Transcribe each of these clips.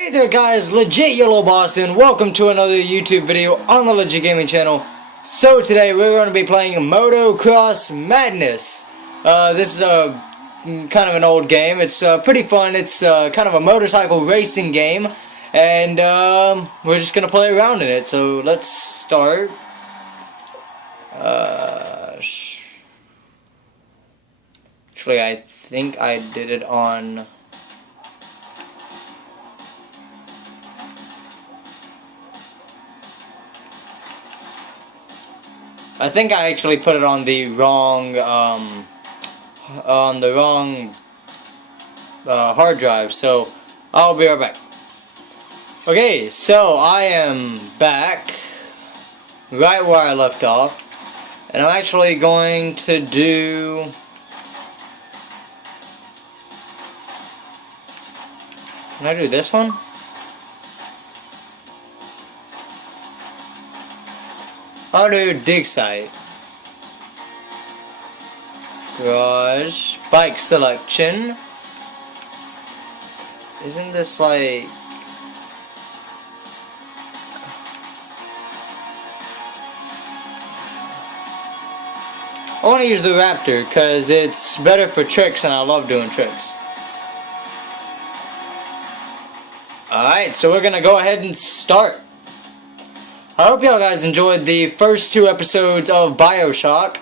Hey there guys, Legit Yellow Boss, and welcome to another YouTube video on the Legit Gaming channel. So today we're going to be playing Motocross Madness. This is a kind of an old game. It's pretty fun. It's kind of a motorcycle racing game, and we're just going to play around in it. So let's start. Actually, I think I did it on... I think I actually put it on the wrong hard drive, so I'll be right back. Okay, so I am back right where I left off, and I'm actually going to do... Can I do this one? I'll do dig site. Garage. Bike selection. Isn't this like... I want to use the Raptor because it's better for tricks and I love doing tricks. Alright, so we're gonna go ahead and start. I hope y'all guys enjoyed the first two episodes of BioShock.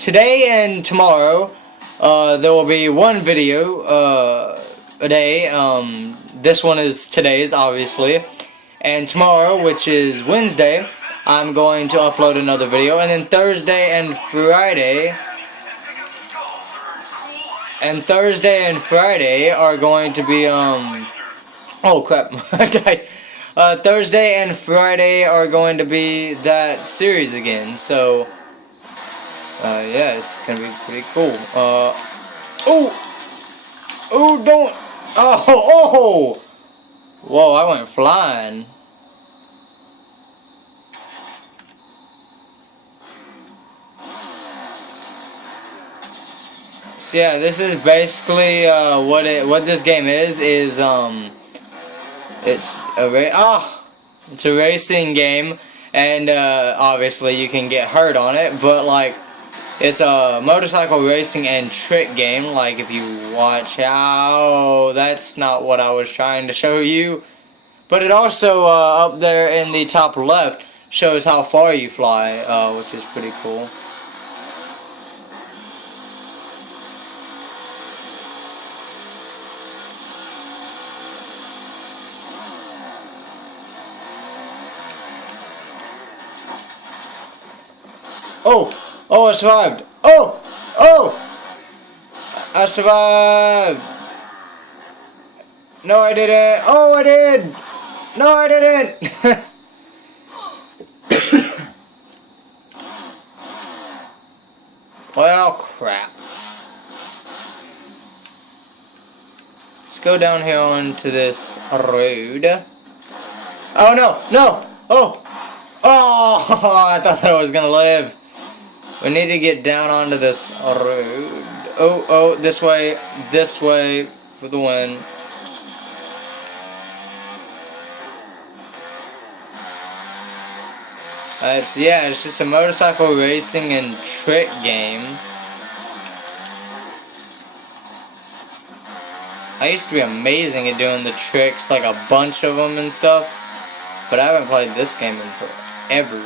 Today and tomorrow, there will be one video a day. This one is today's, obviously. And tomorrow, which is Wednesday, I'm going to upload another video. And then Thursday and Friday... are going to be, oh crap, I died. Thursday and Friday are going to be that series again, so yeah, it's gonna be pretty cool. Don't, whoa, I went flying. So yeah, this is basically what this game is it's a racing game, and obviously you can get hurt on it, but like it's a motorcycle racing and trick game. Like if you watch how, that's not what I was trying to show you, but it also up there in the top left shows how far you fly, which is pretty cool. Oh, I survived. I survived. No, I didn't. Oh, I did. No, I didn't. Well, crap. Let's go down here onto this road. Oh, no. Oh, I thought that I was gonna live. We need to get down onto this road. Oh, this way for the win. So yeah, it's just a motorcycle racing and trick game. I used to be amazing at doing the tricks, like a bunch of them and stuff, but I haven't played this game in forever.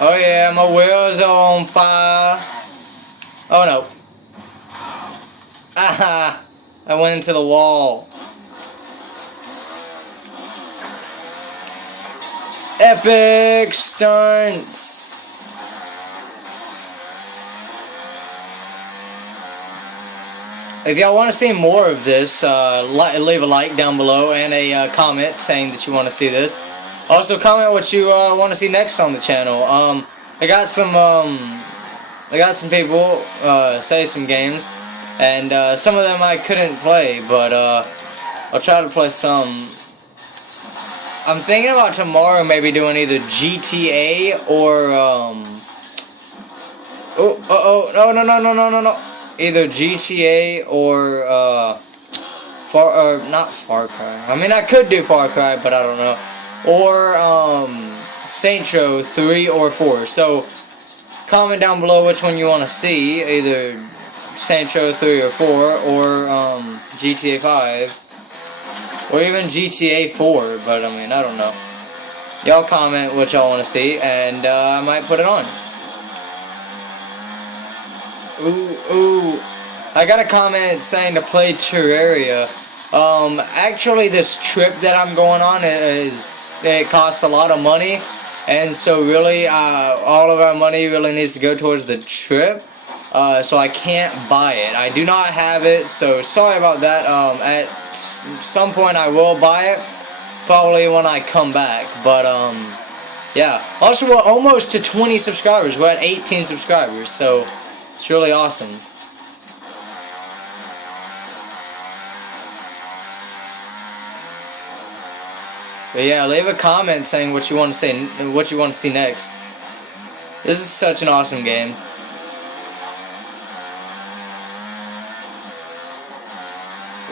Oh yeah, my wheels are on fire. Oh no. Aha! I went into the wall. Epic stunts. If y'all want to see more of this, leave a like down below and a comment saying that you want to see this. Also comment what you want to see next on the channel. I got some I got some people say some games, and some of them I couldn't play, but I'll try to play some. I'm thinking about tomorrow maybe doing either GTA or no. Either GTA or not Far Cry. I mean, I could do Far Cry, but I don't know. Or Saints Row 3 or 4. So comment down below which one you want to see, either Saints Row 3 or 4, or GTA 5, or even GTA 4. But I mean, I don't know. Y'all comment what y'all want to see, and I might put it on. Ooh. I got a comment saying to play Terraria. Actually, this trip that I'm going on it costs a lot of money, and so really, all of our money really needs to go towards the trip. So I can't buy it. I do not have it, so sorry about that. At some point, I will buy it, probably when I come back. But yeah. Also, we're almost to 20 subscribers. We're at 18 subscribers, so it's really awesome. But yeah, leave a comment saying what you want to say, what you want to see next. This is such an awesome game.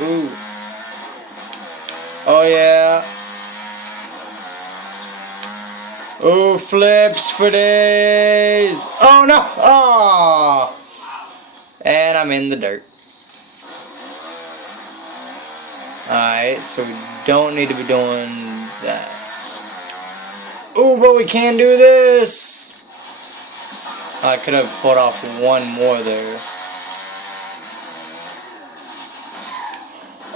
Ooh. Oh yeah. Ooh, flips for days. Oh no. Oh. And I'm in the dirt. Alright, so we don't need to be doing that. Ooh, but we can do this. I could have pulled off one more there.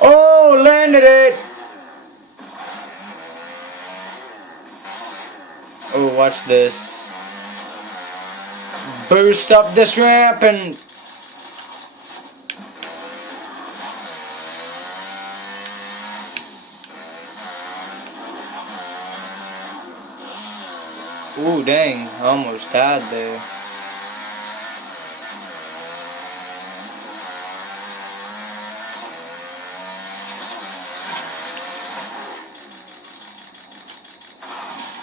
Oh, landed it. Oh, watch this. Boost up this ramp and... Ooh, dang, I almost died there.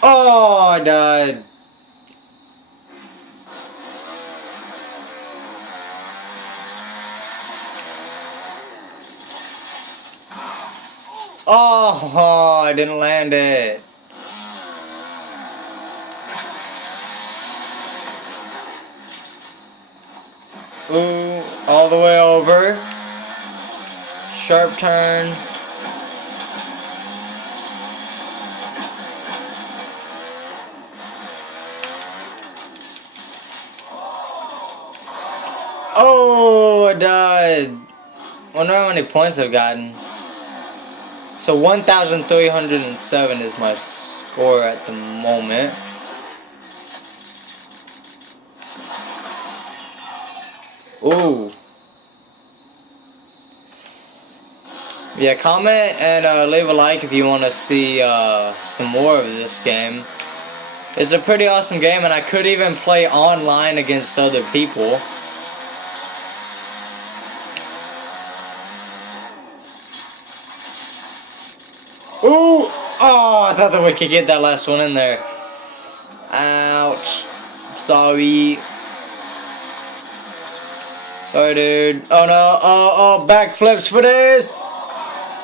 Oh, I died. Oh, I didn't land it. Ooh, all the way over. Sharp turn. Oh, I died. Wonder how many points I've gotten. So 1,307 is my score at the moment. Ooh. Yeah, comment and leave a like if you want to see some more of this game. It's a pretty awesome game, and I could even play online against other people. Ooh! Oh, I thought that we could get that last one in there. Ouch. Sorry. Sorry, dude. Oh no. Oh, backflips for this.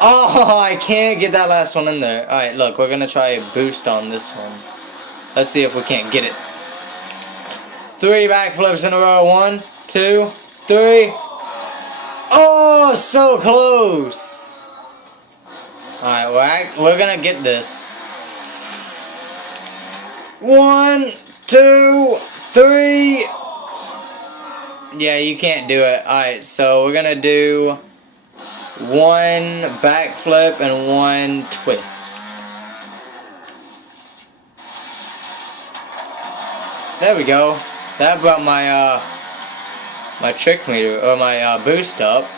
Oh, I can't get that last one in there. Alright, look, we're gonna try a boost on this one. Let's see if we can't get it. 3 backflips in a row. 1, 2, 3. Oh, so close. Alright, we're gonna get this. 1, 2, 3. Yeah, you can't do it. Alright, so we're gonna do 1 backflip and 1 twist. There we go. That brought my my trick meter, or my boost up.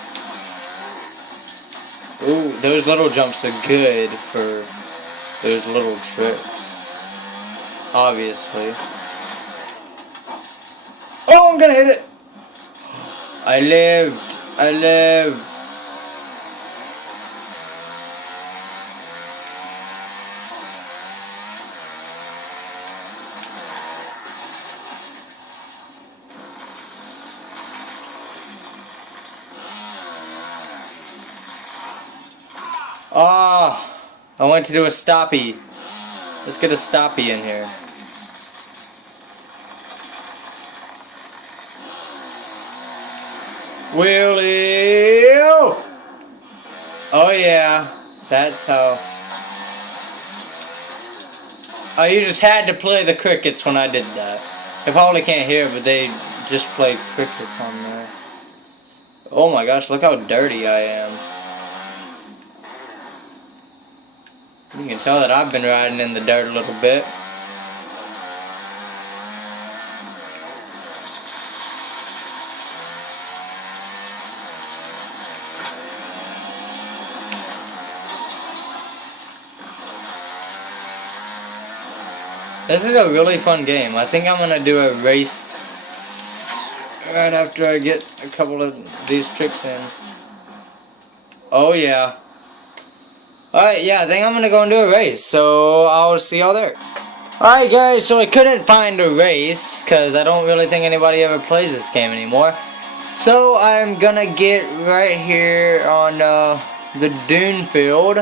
Ooh, those little jumps are good for those little tricks. Obviously. Oh, I'm gonna hit it. I lived. I lived. Ah, I went to do a stoppie. Let's get a stoppie in here. Wheelie! Oh yeah, that's how. Oh, you just had to play the crickets when I did that. They probably can't hear, but they just played crickets on there. Oh my gosh, look how dirty I am. You can tell that I've been riding in the dirt a little bit. This is a really fun game. I think I'm gonna do a race right after I get a couple of these tricks in. Oh yeah. Alright, yeah, I think I'm gonna go and do a race, so I'll see y'all there. Alright guys, so I couldn't find a race, because I don't really think anybody ever plays this game anymore. So I'm gonna get right here on the dune field,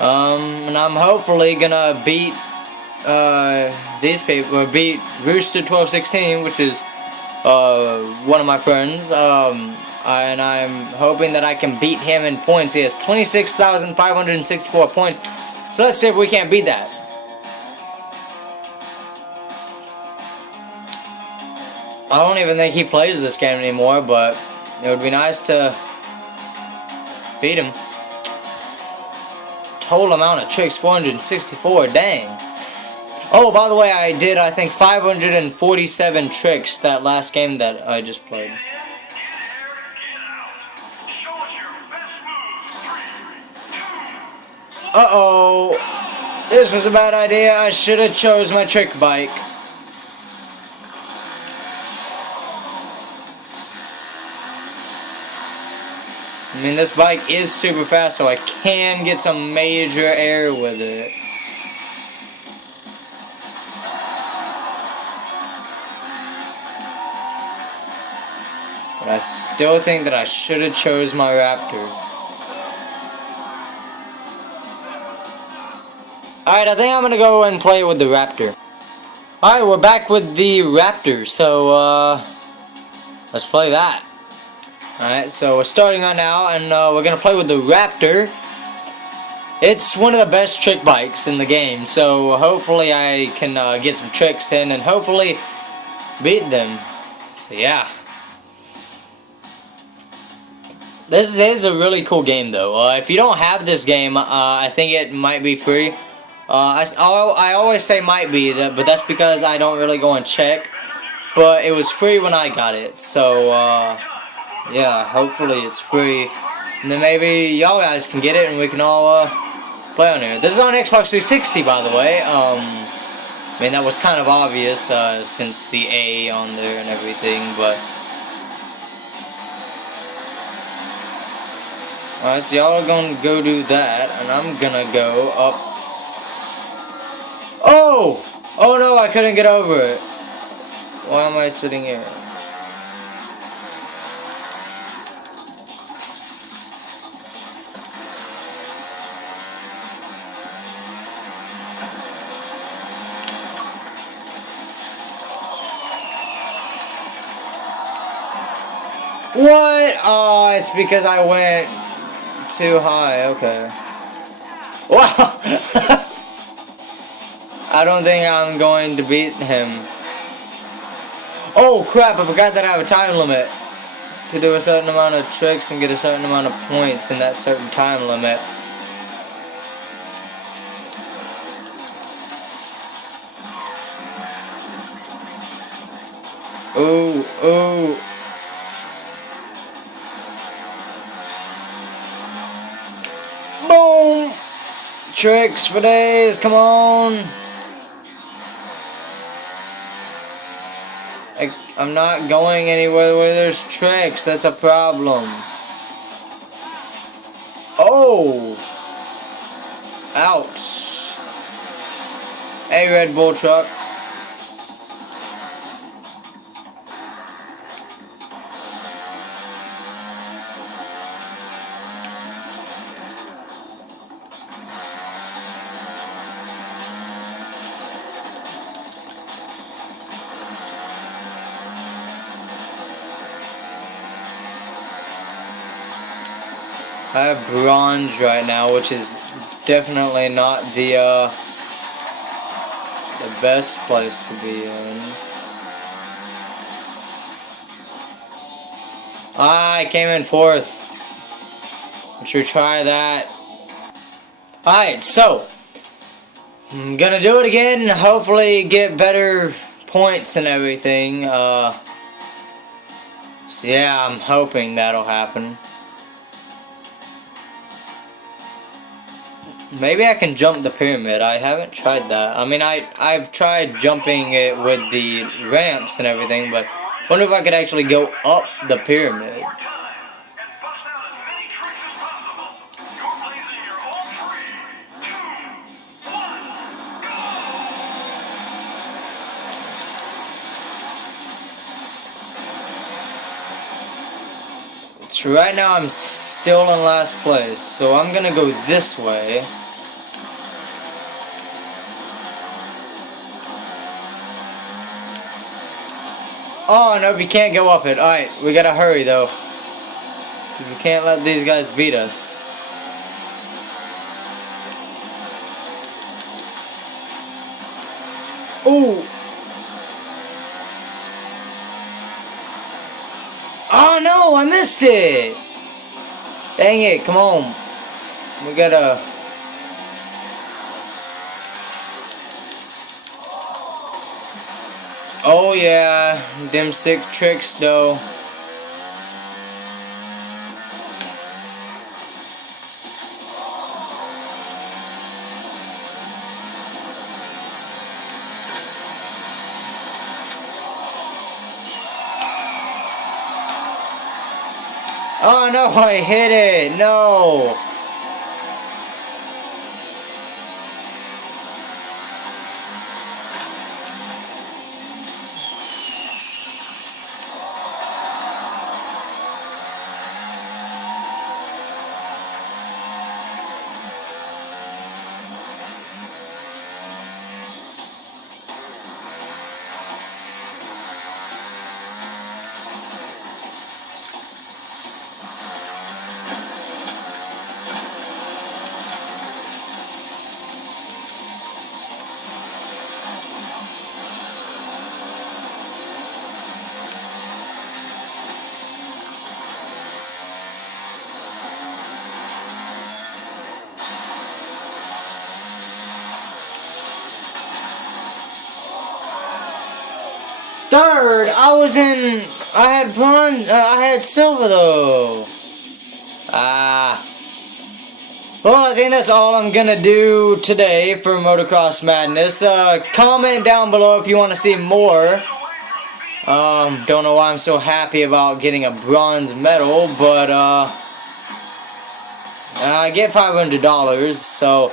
and I'm hopefully gonna beat these people, beat Rooster 1216, which is one of my friends, and I'm hoping that I can beat him in points. He has 26,564 points, so let's see if we can't beat that. I don't even think he plays this game anymore, but it would be nice to beat him. Total amount of tricks, 464, dang. Oh, by the way, I did, I think, 547 tricks that last game that I just played. Uh-oh. This was a bad idea. I should have chose my trick bike. I mean, this bike is super fast, so I can get some major air with it. But I still think that I should have chose my Raptor. Alright, I think I'm gonna go and play with the Raptor. Alright, we're back with the Raptor, so let's play that. Alright, so we're starting on now, and we're gonna play with the Raptor. It's one of the best trick bikes in the game, so hopefully I can get some tricks in and hopefully beat them. So yeah. This is a really cool game though. If you don't have this game, I think it might be free. I always say might be, but that's because I don't really go and check. But it was free when I got it, so yeah, hopefully it's free. And then maybe y'all guys can get it and we can all play on here. This is on Xbox 360, by the way. I mean, that was kind of obvious since the A on there and everything, but... Alright, so y'all are gonna go do that, and I'm gonna go up. Oh! Oh no, I couldn't get over it. Why am I sitting here? What? Oh, it's because I went too high. Okay. Wow. I don't think I'm going to beat him. Oh crap, I forgot that I have a time limit to do a certain amount of tricks and get a certain amount of points in that certain time limit. Ooh, ooh. Boom! Tricks for days, come on! I'm not going anywhere where there's tricks. That's a problem. Oh! Ouch. Hey, Red Bull truck. I have bronze right now, which is definitely not the best place to be in. I came in 4th. I should try that. Alright, so I'm gonna do it again. Hopefully get better points and everything. So yeah, I'm hoping that'll happen. Maybe I can jump the pyramid. I haven't tried that. I mean, I've tried jumping it with the ramps and everything, but I wonder if I could actually go up the pyramid. So right now I'm still in last place, so I'm gonna go this way. Oh no, we can't go up it. Alright, we gotta hurry though. We can't let these guys beat us. Ooh! Oh no, I missed it! Dang it, come on. We gotta... Oh yeah, them sick tricks though. Oh no, I hit it! No! Third, I had bronze, I had silver though. Well, I think that's all I'm gonna do today for Motocross Madness. Comment down below if you want to see more. Don't know why I'm so happy about getting a bronze medal, but I get $500, so...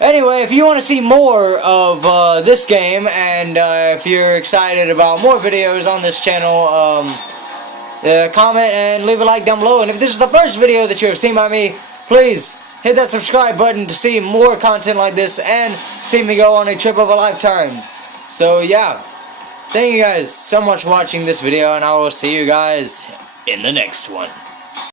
Anyway, if you want to see more of this game, and if you're excited about more videos on this channel, comment and leave a like down below. And if this is the first video that you have seen by me, please hit that subscribe button to see more content like this and see me go on a trip of a lifetime. So yeah, thank you guys so much for watching this video, and I will see you guys in the next one.